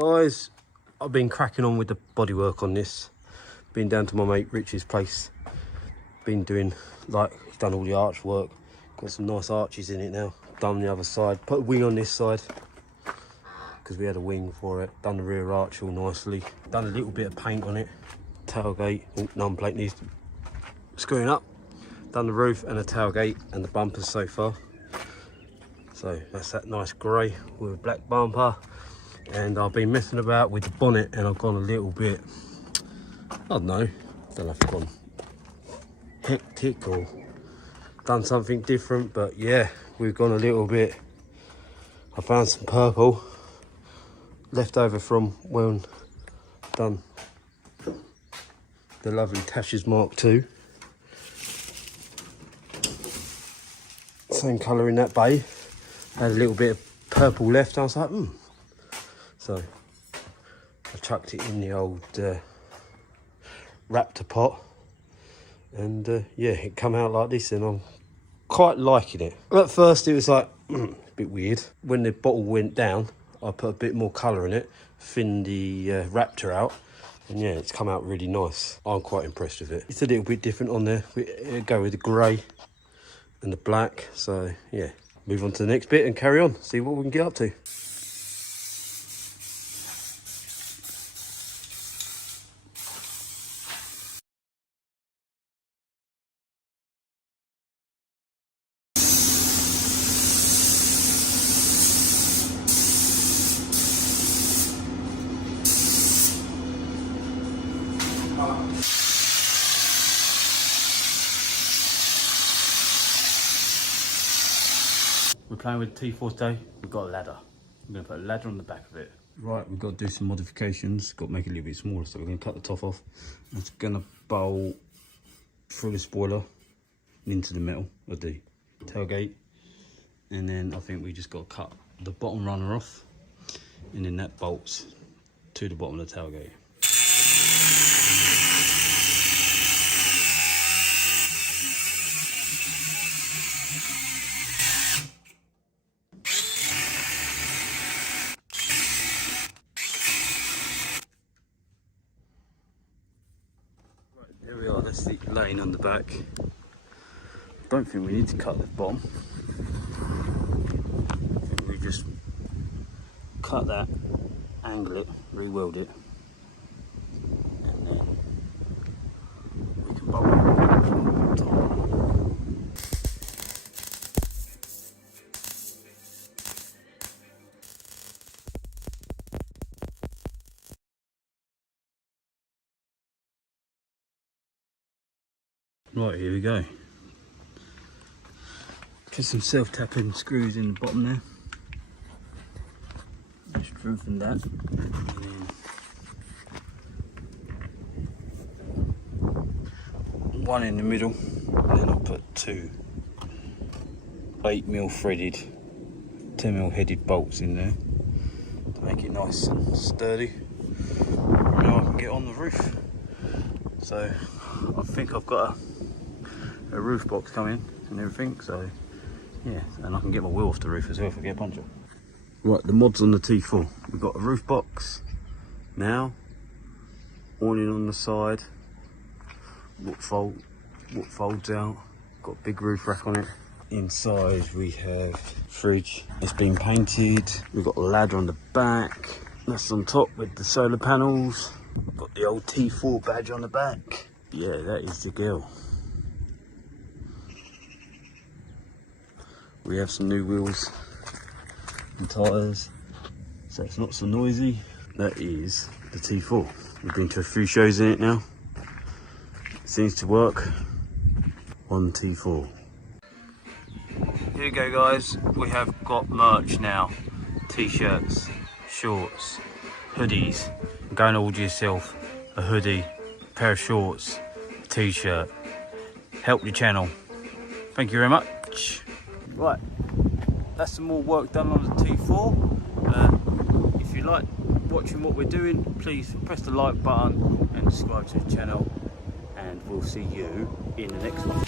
Guys, I've been cracking on with the bodywork on this. Been down to my mate Rich's place. Been doing, like, he's done all the archwork. Got some nice arches in it now. Done the other side. Put a wing on this side, because we had a wing for it. Done the rear arch all nicely. Done a little bit of paint on it. Tailgate, numplate needs screwing up. Done the roof and the tailgate and the bumpers so far. So that's that nice grey with a black bumper. And I've been messing about with the bonnet and I've gone a little bit, I don't know if I've gone hectic or done something different, but yeah, we've gone a little bit. I found some purple left over from when I've done the lovely Tasha's Mark II. Same colour in that bay. Had a little bit of purple left. I was like, So I chucked it in the old Raptor pot, and yeah, it come out like this, and I'm quite liking it. At first it was like a bit weird. When the bottle went down, I put a bit more colour in it, thinned the Raptor out, and yeah, it's come out really nice. I'm quite impressed with it. It's a little bit different on there. We go with the grey and the black, so yeah. Move on to the next bit and carry on, see what we can get up to. We're playing with T4 today. We've got a ladder. We're going to put a ladder on the back of it. Right, we've got to do some modifications. Got to make it a little bit smaller, so we're going to cut the top off. It's going to bolt through the spoiler and into the metal of the tailgate. And then I think we just got to cut the bottom runner off, and then that bolts to the bottom of the tailgate. Here we are, that's the lane on the back. Don't think we need to cut the bottom. I think we just cut that, angle it, re-weld it, and then we can bolt it top. Right, here we go. Put some self-tapping screws in the bottom there. Just strengthen that. And then one in the middle. And then I'll put two 8mm threaded, 10mm headed bolts in there to make it nice and sturdy. Now I can get on the roof. So I think I've got a roof box coming and everything, so yeah, and I can get my wheel off the roof as well if I get a puncture. Right, the mods on the T4. We've got a roof box now, awning on the side, what folds out, got a big roof rack on it. Inside we have fridge, it's been painted. We've got a ladder on the back, that's on top with the solar panels. We've got the old T4 badge on the back. Yeah, that is the girl. We have some new wheels and tyres, so it's not so noisy. That is the T4. We've been to a few shows in it now. It seems to work. One T4. Here you go, guys. We have got merch now. T-shirts, shorts, hoodies. Go and order yourself a hoodie, a pair of shorts, a T-shirt. Help the channel. Thank you very much. Right, that's some more work done on the T4. If you like watching what we're doing, please press the like button and subscribe to the channel, and we'll see you in the next one.